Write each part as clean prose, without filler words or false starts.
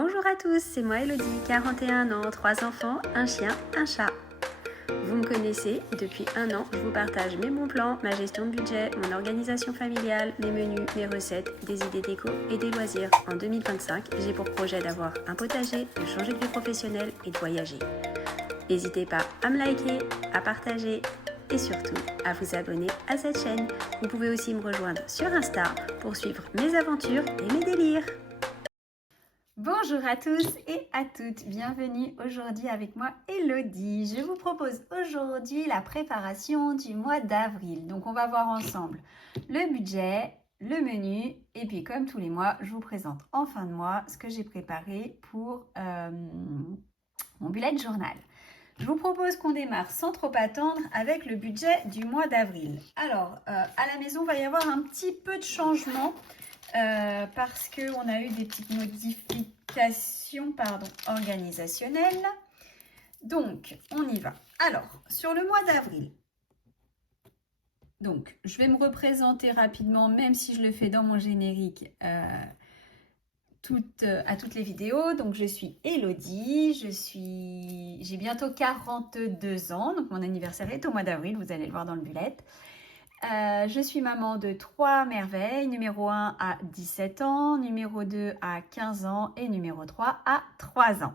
Bonjour à tous, c'est moi Elodie, 41 ans, 3 enfants, un chien, un chat. Vous me connaissez, depuis 1 an, je vous partage mes bons plans, ma gestion de budget, mon organisation familiale, mes menus, mes recettes, des idées déco et des loisirs. En 2025, j'ai pour projet d'avoir un potager, de changer de vie professionnelle et de voyager. N'hésitez pas à me liker, à partager et surtout à vous abonner à cette chaîne. Vous pouvez aussi me rejoindre sur Insta pour suivre mes aventures et mes délires. Bonjour à tous et à toutes, bienvenue aujourd'hui avec moi Elodie. Je vous propose aujourd'hui la préparation du mois d'avril. Donc on va voir ensemble le budget, le menu et puis comme tous les mois, je vous présente en fin de mois ce que j'ai préparé pour mon bullet journal. Je vous propose qu'on démarre sans trop attendre avec le budget du mois d'avril. Alors à la maison, il va y avoir un petit peu de changement. Parce qu'on a eu des petites modifications organisationnelles. Donc, on y va. Alors, sur le mois d'avril, donc je vais me représenter rapidement, même si je le fais dans mon générique à toutes les vidéos. Donc, je suis Elodie, j'ai bientôt 42 ans, donc mon anniversaire est au mois d'avril, vous allez le voir dans le bullet. Je suis maman de 3 merveilles, numéro 1 à 17 ans, numéro 2 à 15 ans et numéro 3 à 3 ans.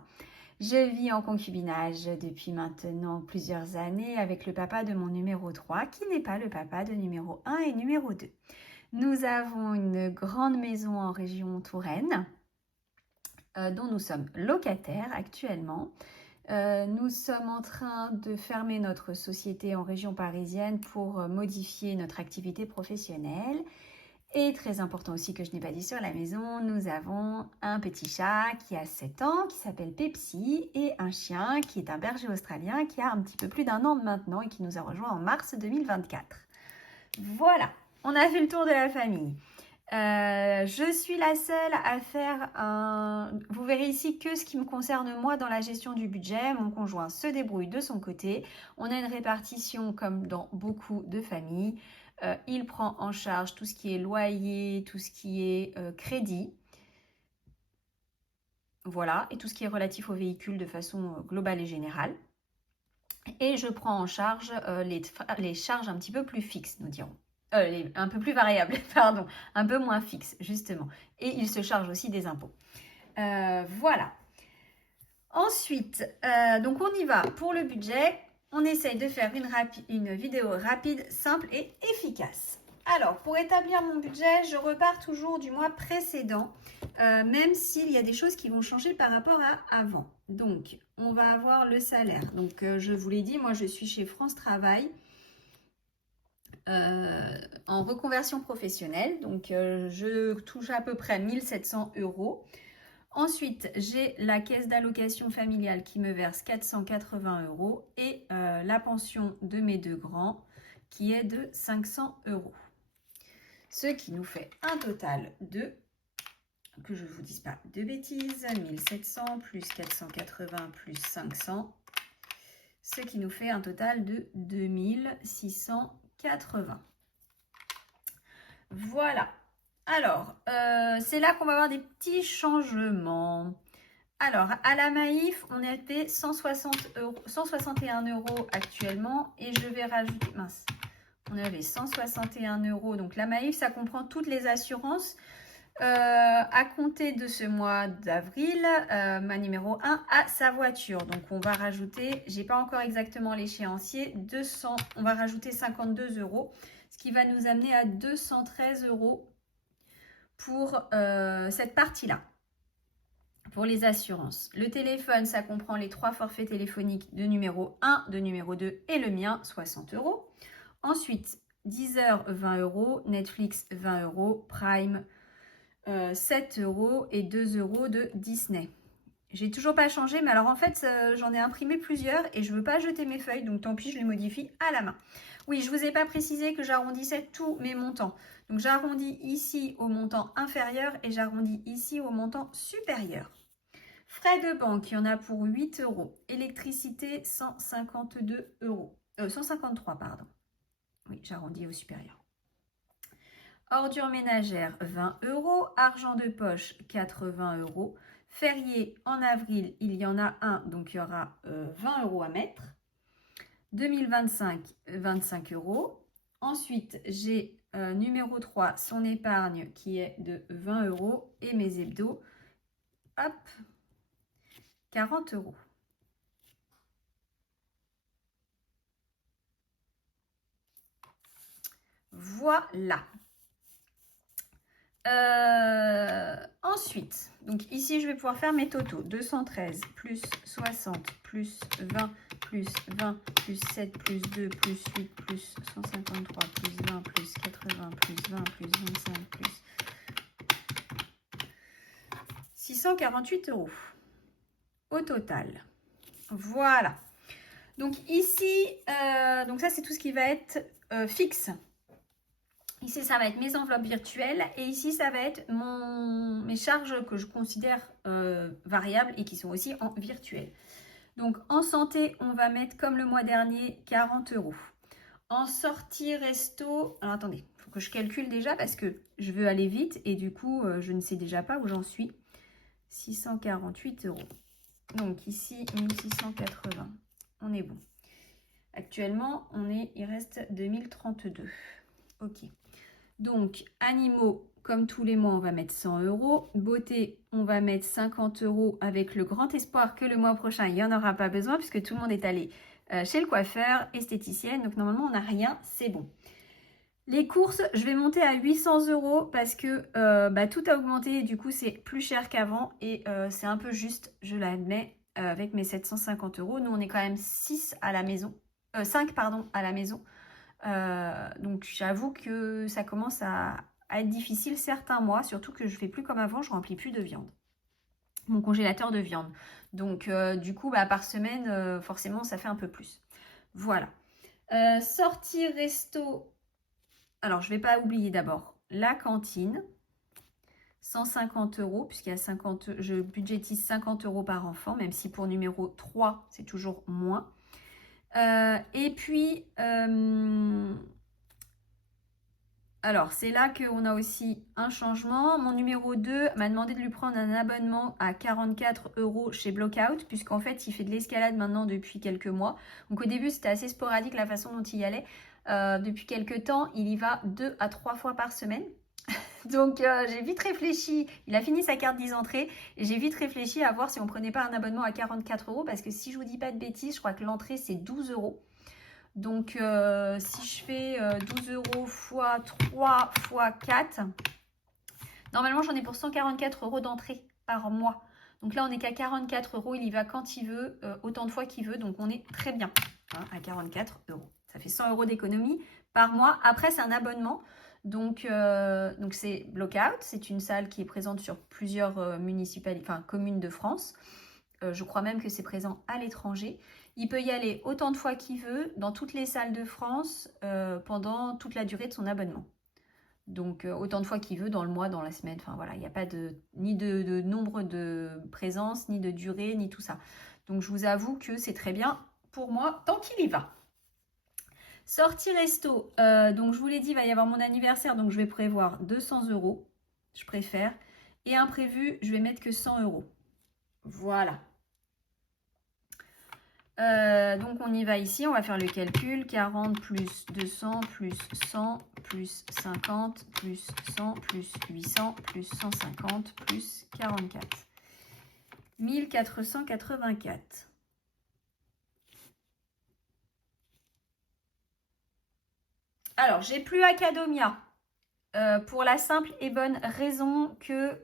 Je vis en concubinage depuis maintenant plusieurs années avec le papa de mon numéro 3 qui n'est pas le papa de numéro 1 et numéro 2. Nous avons une grande maison en région Touraine dont nous sommes locataires actuellement. Nous sommes en train de fermer notre société en région parisienne pour modifier notre activité professionnelle. Et très important aussi que je n'ai pas dit sur la maison, nous avons un petit chat qui a 7 ans, qui s'appelle Pepsi, et un chien qui est un berger australien qui a un petit peu plus d'1 an maintenant et qui nous a rejoint en mars 2024. Voilà, on a fait le tour de la famille. Je suis la seule à faire vous verrez ici que ce qui me concerne moi dans la gestion du budget. Mon conjoint se débrouille de son côté. On a une répartition comme dans beaucoup de familles. Il prend en charge tout ce qui est loyer, tout ce qui est crédit. Voilà, et tout ce qui est relatif au véhicule de façon globale et générale. Et je prends en charge les charges un petit peu plus fixes, nous dirons. Un peu plus variables, pardon, un peu moins fixes, justement. Et il se charge aussi des impôts. Voilà. Ensuite, donc on y va pour le budget. On essaye de faire une vidéo rapide, simple et efficace. Alors, pour établir mon budget, je repars toujours du mois précédent, même s'il y a des choses qui vont changer par rapport à avant. Donc, on va avoir le salaire. Donc, je vous l'ai dit, moi, je suis chez France Travail. En reconversion professionnelle, donc je touche à peu près 1 700 €. Ensuite, j'ai la caisse d'allocation familiale qui me verse 480 € et la pension de mes 2 grands qui est de 500 €. Ce qui nous fait un total de, que je ne vous dise pas de bêtises, 1700 plus 480 plus 500, ce qui nous fait un total de 2680. Voilà. Alors, c'est là qu'on va avoir des petits changements. Alors, à la Maïf, on est à 161 € actuellement et je vais rajouter, mince, on avait 161 €. Donc, la Maïf, ça comprend toutes les assurances. À compter de ce mois d'avril, ma numéro 1 a sa voiture. Donc, on va rajouter, j'ai pas encore exactement l'échéancier, on va rajouter 52 €, ce qui va nous amener à 213 € pour cette partie-là, pour les assurances. Le téléphone, ça comprend les 3 forfaits téléphoniques de numéro 1, de numéro 2 et le mien, 60 €. Ensuite, Deezer, 20 €, Netflix, 20 €, Prime, 7 € et 2 € de Disney. J'ai toujours pas changé, mais alors en fait, j'en ai imprimé plusieurs et je veux pas jeter mes feuilles, donc tant pis, je les modifie à la main. Oui, je vous ai pas précisé que j'arrondissais tous mes montants. Donc j'arrondis ici au montant inférieur et j'arrondis ici au montant supérieur. Frais de banque, il y en a pour 8 €. Électricité, 152 €. 153, pardon. Oui, j'arrondis au supérieur. Ordures ménagères, 20 €. Argent de poche, 80 €. Férié en avril, il y en a un, donc il y aura 20 € à mettre. 2025, 25 €. Ensuite, j'ai numéro 3, son épargne qui est de 20 € et mes hebdos, hop, 40 €. Voilà. Ensuite, donc ici, je vais pouvoir faire mes totaux. 213 plus 60 plus 20 plus 20 plus 7 plus 2 plus 8 plus 153 plus 20 plus 80 plus 20 plus 25 plus 648 € au total. Voilà. Donc ici, donc ça c'est tout ce qui va être fixe. Ici, ça va être mes enveloppes virtuelles et ici, ça va être mes charges que je considère variables et qui sont aussi en virtuel. Donc, en santé, on va mettre comme le mois dernier 40 €. En sortie resto, alors attendez, il faut que je calcule déjà parce que je veux aller vite et du coup, je ne sais déjà pas où j'en suis. 648 €. Donc ici, 1680. On est bon. Actuellement, il reste 2032. Ok. Donc, animaux, comme tous les mois, on va mettre 100 €. Beauté, on va mettre 50 € avec le grand espoir que le mois prochain, il n'y en aura pas besoin puisque tout le monde est allé chez le coiffeur, esthéticienne. Donc, normalement, on n'a rien, c'est bon. Les courses, je vais monter à 800 € parce que tout a augmenté et du coup, c'est plus cher qu'avant et c'est un peu juste, je l'admets, avec mes 750 €. Nous, on est quand même 5 à la maison. Donc j'avoue que ça commence à être difficile certains mois, surtout que je fais plus comme avant, je remplis plus de viande. Mon congélateur de viande. Donc du coup, par semaine, forcément, ça fait un peu plus. Voilà. Sortie resto. Alors, je ne vais pas oublier d'abord la cantine. 150 €, puisqu'il y a 50, je budgétise 50 € par enfant, même si pour numéro 3, c'est toujours moins. Et puis, alors c'est là qu'on a aussi un changement. Mon numéro 2 m'a demandé de lui prendre un abonnement à 44 € chez Blockout, puisqu'en fait, il fait de l'escalade maintenant depuis quelques mois. Donc au début, c'était assez sporadique la façon dont il y allait. Depuis quelques temps, il y va 2 à 3 fois par semaine. Donc j'ai vite réfléchi, il a fini sa carte 10 entrées et j'ai vite réfléchi à voir si on prenait pas un abonnement à 44 € parce que si je vous dis pas de bêtises, je crois que l'entrée c'est 12 €. Donc si je fais 12 € fois 3 fois 4, normalement j'en ai pour 144 € d'entrée par mois. Donc là on est qu'à 44 €, il y va quand il veut, autant de fois qu'il veut, donc on est très bien à 44 €. Ça fait 100 € d'économie par mois. Après c'est un abonnement. Donc c'est Blockout, c'est une salle qui est présente sur plusieurs communes de France. Je crois même que c'est présent à l'étranger. Il peut y aller autant de fois qu'il veut dans toutes les salles de France pendant toute la durée de son abonnement. Donc autant de fois qu'il veut dans le mois, dans la semaine. Enfin voilà, il n'y a pas ni de nombre de présences, ni de durée, ni tout ça. Donc je vous avoue que c'est très bien pour moi tant qu'il y va. Sortie resto, donc je vous l'ai dit, il va y avoir mon anniversaire, donc je vais prévoir 200 €, je préfère. Et imprévu, je vais mettre que 100 €. Voilà. Donc on y va ici, on va faire le calcul. 40 plus 200 plus 100 plus 50 plus 100 plus 800 plus 150 plus 44. 1484. Alors, j'ai plus Academia pour la simple et bonne raison que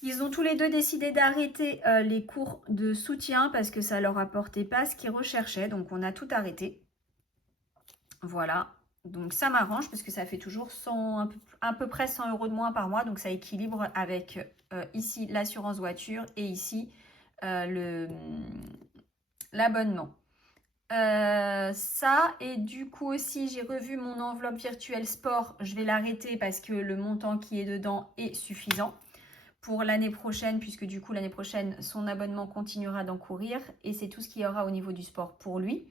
ils ont tous les deux décidé d'arrêter les cours de soutien parce que ça leur apportait pas ce qu'ils recherchaient. Donc, on a tout arrêté. Voilà. Donc, ça m'arrange parce que ça fait toujours à peu près 100 € de moins par mois. Donc, ça équilibre avec ici l'assurance voiture et ici l'abonnement. Ça et du coup aussi j'ai revu mon enveloppe virtuelle sport, je vais l'arrêter parce que le montant qui est dedans est suffisant pour l'année prochaine, puisque du coup l'année prochaine son abonnement continuera d'encourir et c'est tout ce qu'il y aura au niveau du sport pour lui.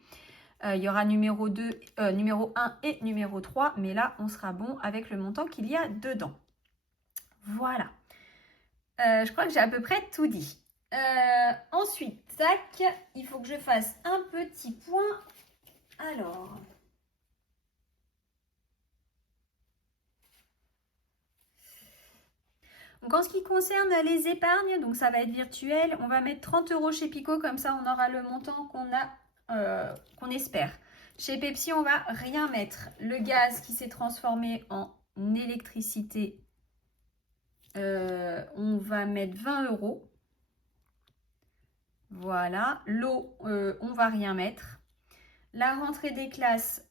Il y aura numéro 1 et numéro 3, mais là on sera bon avec le montant qu'il y a dedans. Voilà. Je crois que j'ai à peu près tout dit. Ensuite, tac, il faut que je fasse un petit point. Alors, donc en ce qui concerne les épargnes, donc ça va être virtuel, on va mettre 30 € chez Pico, comme ça on aura le montant qu'on espère. Chez Pepsi, on va rien mettre. Le gaz qui s'est transformé en électricité, on va mettre 20 €. Voilà. L'eau, on va rien mettre. La rentrée des classes,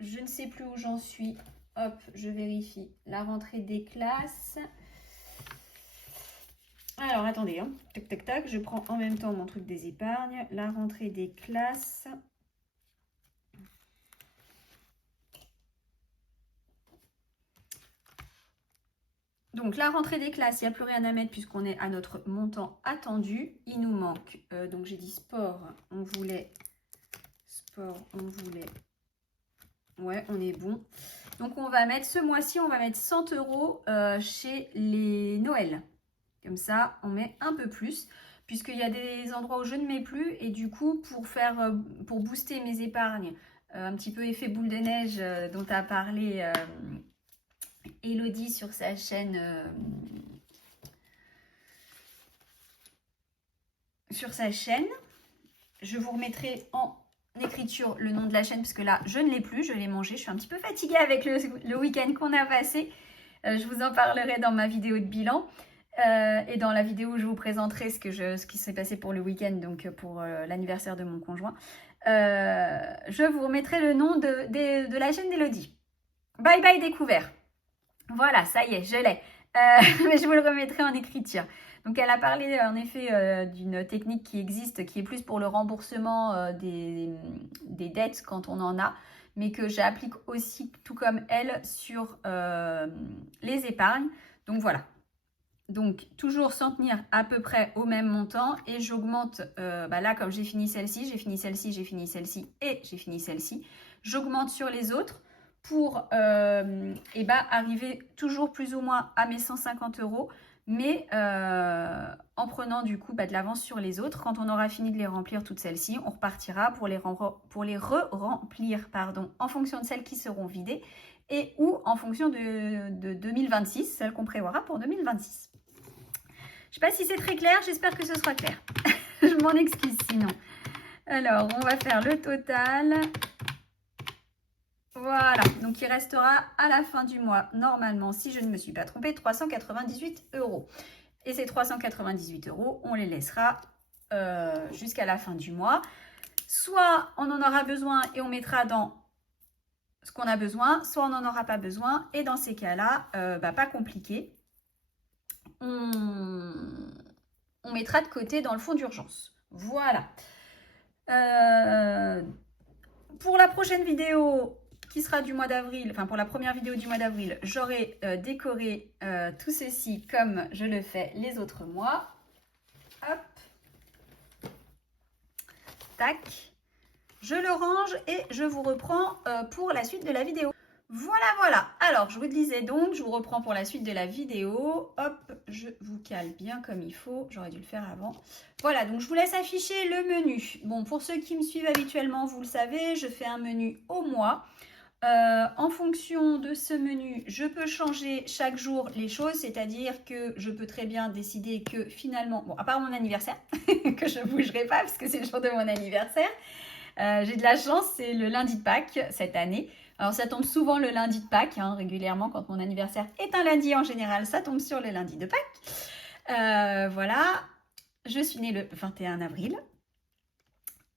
je ne sais plus où j'en suis. Hop, je vérifie. La rentrée des classes. Alors, attendez, hein. Tac, tac, tac. Je prends en même temps mon truc des épargnes. La rentrée des classes. Donc, la rentrée des classes, il n'y a plus rien à mettre puisqu'on est à notre montant attendu. Il nous manque, donc j'ai dit sport, on voulait... Sport, on voulait... Ouais, on est bon. Donc, on va mettre, ce mois-ci, on va mettre 100 € chez les Noël. Comme ça, on met un peu plus, puisqu'il y a des endroits où je ne mets plus. Et du coup, pour booster mes épargnes, un petit peu effet boule de neige dont a parlé Elodie sur sa chaîne... je vous remettrai en écriture le nom de la chaîne, parce que là, je ne l'ai plus, je l'ai mangé. Je suis un petit peu fatiguée avec le week-end qu'on a passé. Je vous en parlerai dans ma vidéo de bilan. Et dans la vidéo où je vous présenterai ce qui s'est passé pour le week-end, donc pour l'anniversaire de mon conjoint. Je vous remettrai le nom de la chaîne d'Elodie. Bye bye découvert. Voilà, ça y est, je l'ai. Mais je vous le remettrai en écriture. Donc elle a parlé en effet d'une technique qui existe, qui est plus pour le remboursement des dettes quand on en a, mais que j'applique aussi tout comme elle sur les épargnes. Donc voilà. Donc, toujours s'en tenir à peu près au même montant. Et j'augmente, là, comme j'ai fini celle-ci, j'ai fini celle-ci, j'ai fini celle-ci et j'ai fini celle-ci. J'augmente sur les autres pour arriver toujours plus ou moins à mes 150 €. Mais en prenant du coup de l'avance sur les autres. Quand on aura fini de les remplir toutes celles-ci, on repartira pour les re-remplir en fonction de celles qui seront vidées. Et ou en fonction de 2026, celles qu'on prévoira pour 2026. Je ne sais pas si c'est très clair, j'espère que ce sera clair. Je m'en excuse sinon. Alors, on va faire le total. Voilà, donc il restera à la fin du mois, normalement, si je ne me suis pas trompée, 398 €. Et ces 398 €, on les laissera jusqu'à la fin du mois. Soit on en aura besoin et on mettra dans ce qu'on a besoin, soit on n'en aura pas besoin. Et dans ces cas-là, pas compliqué. On mettra de côté dans le fonds d'urgence. Voilà. Pour la prochaine vidéo qui sera du mois d'avril, enfin pour la première vidéo du mois d'avril, j'aurai décoré tout ceci comme je le fais les autres mois. Hop. Tac. Je le range et je vous reprends pour la suite de la vidéo. Voilà. Alors, je vous disais donc, je vous reprends pour la suite de la vidéo. Hop, je vous cale bien comme il faut. J'aurais dû le faire avant. Voilà, donc je vous laisse afficher le menu. Bon, pour ceux qui me suivent habituellement, vous le savez, je fais un menu au mois. En fonction de ce menu, je peux changer chaque jour les choses, c'est-à-dire que je peux très bien décider que finalement, bon, à part mon anniversaire, que je ne bougerai pas parce que c'est le jour de mon anniversaire, j'ai de la chance, c'est le lundi de Pâques cette année. Alors ça tombe souvent le lundi de Pâques, régulièrement quand mon anniversaire est un lundi en général, ça tombe sur le lundi de Pâques. Voilà, je suis née le 21 avril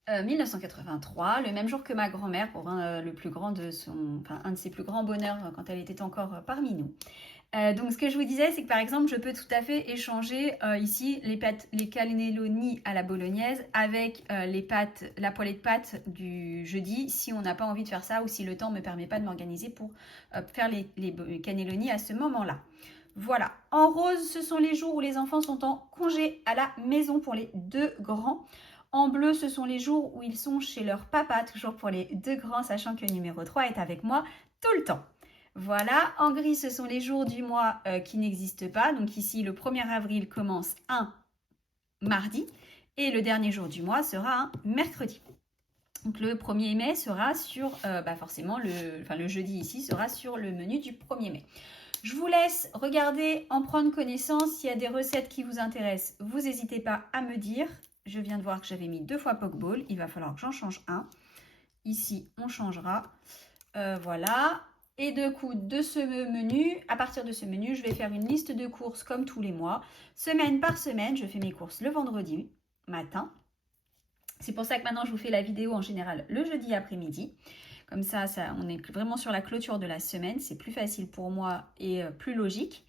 1983, le même jour que ma grand-mère pour le plus grand de un de ses plus grands bonheurs quand elle était encore parmi nous. Donc ce que je vous disais, c'est que par exemple, je peux tout à fait échanger ici les cannelloni à la bolognaise avec la poêlée de pâtes du jeudi, si on n'a pas envie de faire ça ou si le temps ne me permet pas de m'organiser pour faire les cannelloni à ce moment-là. Voilà. En rose, ce sont les jours où les enfants sont en congé à la maison pour les 2 grands. En bleu, ce sont les jours où ils sont chez leur papa, toujours pour les 2 grands, sachant que le numéro 3 est avec moi tout le temps. Voilà, en gris, ce sont les jours du mois qui n'existent pas. Donc ici, le 1er avril commence un mardi et le dernier jour du mois sera un mercredi. Donc le 1er mai sera sur, forcément, le jeudi ici sera sur le menu du 1er mai. Je vous laisse regarder, en prendre connaissance. S'il y a des recettes qui vous intéressent, vous n'hésitez pas à me dire. Je viens de voir que j'avais mis 2 fois pokeball. Il va falloir que j'en change un. Ici, on changera. Voilà. Et de coup, de ce menu, à partir de ce menu, je vais faire une liste de courses comme tous les mois. Semaine par semaine, je fais mes courses le vendredi matin. C'est pour ça que maintenant, je vous fais la vidéo en général le jeudi après-midi. Comme ça, on est vraiment sur la clôture de la semaine. C'est plus facile pour moi et plus logique.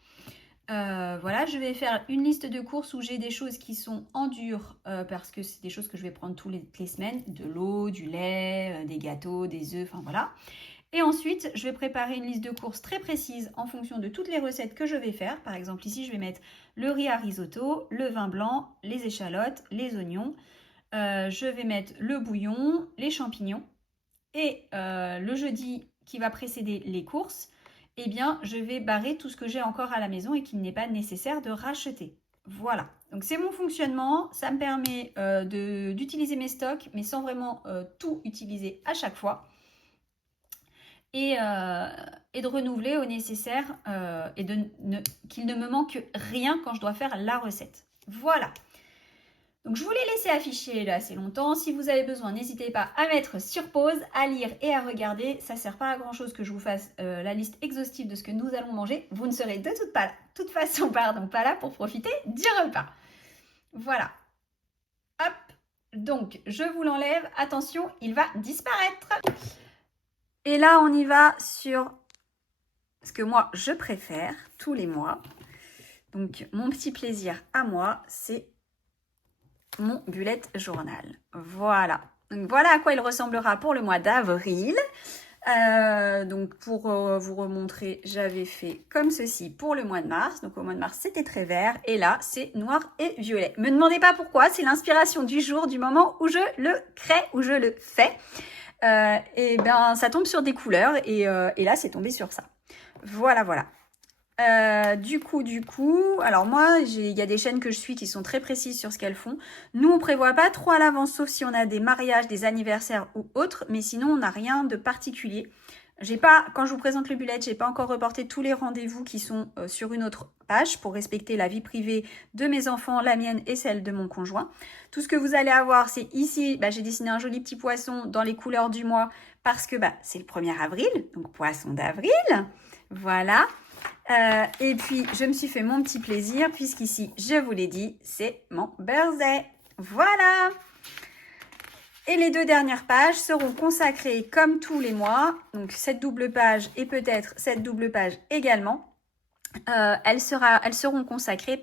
Voilà, je vais faire une liste de courses où j'ai des choses qui sont en dur parce que c'est des choses que je vais prendre toutes les semaines. De l'eau, du lait, des gâteaux, des œufs, enfin voilà. Et ensuite, je vais préparer une liste de courses très précise en fonction de toutes les recettes que je vais faire. Par exemple, ici, je vais mettre le riz à risotto, le vin blanc, les échalotes, les oignons. Je vais mettre le bouillon, les champignons. Et le jeudi qui va précéder les courses, eh bien, je vais barrer tout ce que j'ai encore à la maison et qu'il n'est pas nécessaire de racheter. Voilà, donc c'est mon fonctionnement. Ça me permet d'utiliser mes stocks, mais sans vraiment tout utiliser à chaque fois. Et de renouveler au nécessaire et qu'il ne me manque rien quand je dois faire la recette. Voilà. Donc, je vous l'ai laissé afficher là assez longtemps. Si vous avez besoin, n'hésitez pas à mettre sur pause, à lire et à regarder. Ça ne sert pas à grand chose que je vous fasse la liste exhaustive de ce que nous allons manger. Vous ne serez de toute façon pas là pour profiter du repas. Voilà. Hop. Donc, je vous l'enlève. Attention, il va disparaître. Et là, on y va sur ce que moi, je préfère tous les mois. Donc, mon petit plaisir à moi, c'est mon bullet journal. Voilà. Donc, voilà à quoi il ressemblera pour le mois d'avril. Donc, pour vous remontrer, j'avais fait comme ceci pour le mois de mars. Donc, au mois de mars, c'était très vert. Et là, c'est noir et violet. Me demandez pas pourquoi. C'est l'inspiration du jour, du moment où je le crée, où je le fais. Et bien, ça tombe sur des couleurs. Et là, c'est tombé sur ça. Voilà, voilà. Du coup, alors moi, il y a des chaînes que je suis qui sont très précises sur ce qu'elles font. Nous, on prévoit pas trop à l'avance, sauf si on a des mariages, des anniversaires ou autres, mais sinon, on n'a rien de particulier. Quand je vous présente le bullet, j'ai pas encore reporté tous les rendez-vous qui sont sur une autre page pour respecter la vie privée de mes enfants, la mienne et celle de mon conjoint. Tout ce que vous allez avoir, c'est ici, j'ai dessiné un joli petit poisson dans les couleurs du mois parce que c'est le 1er avril, donc poisson d'avril. Voilà. Et puis, je me suis fait mon petit plaisir puisqu'ici, je vous l'ai dit, c'est mon birthday. Voilà. Et les 2 dernières pages seront consacrées comme tous les mois. Donc, cette double page et peut-être cette double page également. Elles seront consacrées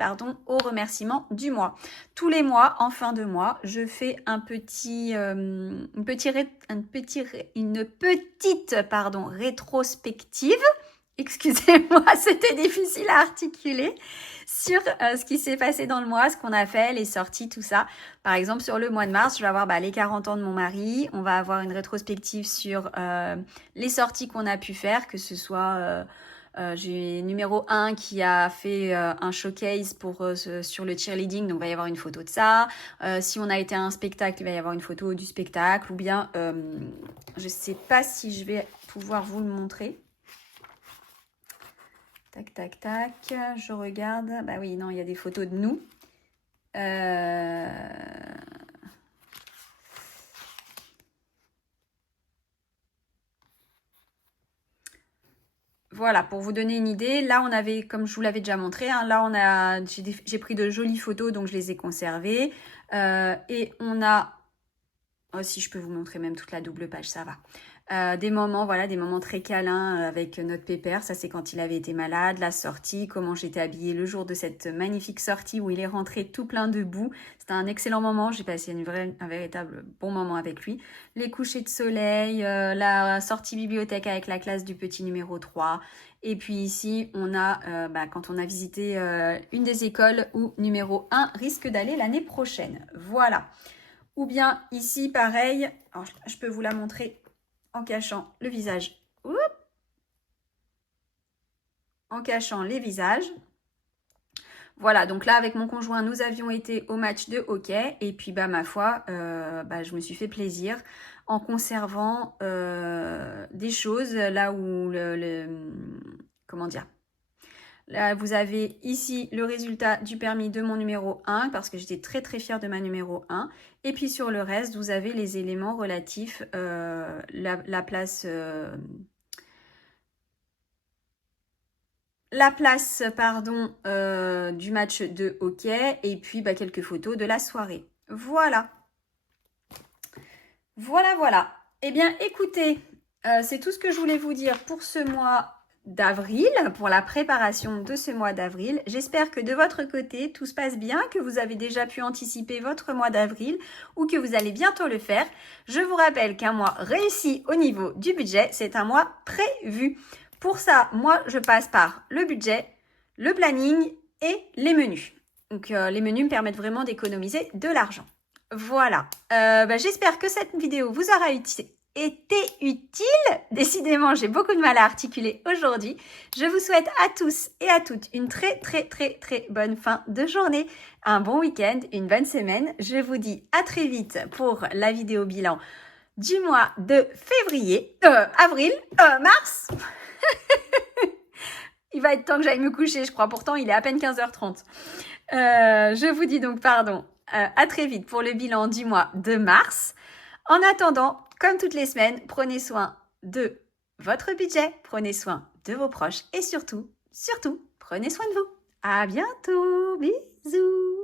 au remerciement du mois. Tous les mois, en fin de mois, je fais une petite rétrospective. Excusez-moi, c'était difficile à articuler sur ce qui s'est passé dans le mois, ce qu'on a fait, les sorties, tout ça. Par exemple, sur le mois de mars, je vais avoir les 40 ans de mon mari. On va avoir une rétrospective sur les sorties qu'on a pu faire, que ce soit... j'ai numéro 1 qui a fait un showcase sur le cheerleading, donc il va y avoir une photo de ça. Si on a été à un spectacle, il va y avoir une photo du spectacle. Ou bien, je ne sais pas si je vais pouvoir vous le montrer. Tac, tac, tac. Je regarde. Bah oui, non, il y a des photos de nous. Voilà, pour vous donner une idée, là on avait, comme je vous l'avais déjà montré, là j'ai pris de jolies photos, donc je les ai conservées. Et on a, si je peux vous montrer même toute la double page, ça va. Des moments très câlins avec notre pépère. Ça, c'est quand il avait été malade, la sortie, comment j'étais habillée le jour de cette magnifique sortie où il est rentré tout plein de boue. C'était un excellent moment. J'ai passé un véritable bon moment avec lui. Les couchers de soleil, la sortie bibliothèque avec la classe du petit numéro 3. Et puis ici, on a, quand on a visité une des écoles où numéro 1 risque d'aller l'année prochaine. Voilà. Ou bien ici, pareil, alors, je peux vous la montrer en cachant le visage. Oups. en cachant les visages. Voilà, donc là, avec mon conjoint, nous avions été au match de hockey. Et puis, ma foi, je me suis fait plaisir en conservant des choses là où comment dire? Là, vous avez ici le résultat du permis de mon numéro 1 parce que j'étais très très fière de ma numéro 1. Et puis sur le reste, vous avez les éléments relatifs, la place pardon, du match de hockey et puis quelques photos de la soirée. Voilà. Voilà. Eh bien, écoutez, c'est tout ce que je voulais vous dire pour ce mois d'avril, pour la préparation de ce mois d'avril. J'espère que de votre côté, tout se passe bien, que vous avez déjà pu anticiper votre mois d'avril ou que vous allez bientôt le faire. Je vous rappelle qu'un mois réussi au niveau du budget, c'est un mois prévu. Pour ça, moi, je passe par le budget, le planning et les menus. Donc, les menus me permettent vraiment d'économiser de l'argent. Voilà. J'espère que cette vidéo vous aura été utile. Décidément, j'ai beaucoup de mal à articuler aujourd'hui. Je vous souhaite à tous et à toutes une très bonne fin de journée, un bon week-end, une bonne semaine. Je vous dis à très vite pour la vidéo bilan du mois de mars. Il va être temps que j'aille me coucher, je crois. Pourtant, il est à peine 15h30. Je vous dis donc pardon. À très vite pour le bilan du mois de mars. En attendant, comme toutes les semaines, prenez soin de votre budget, prenez soin de vos proches et surtout, prenez soin de vous. À bientôt. Bisous.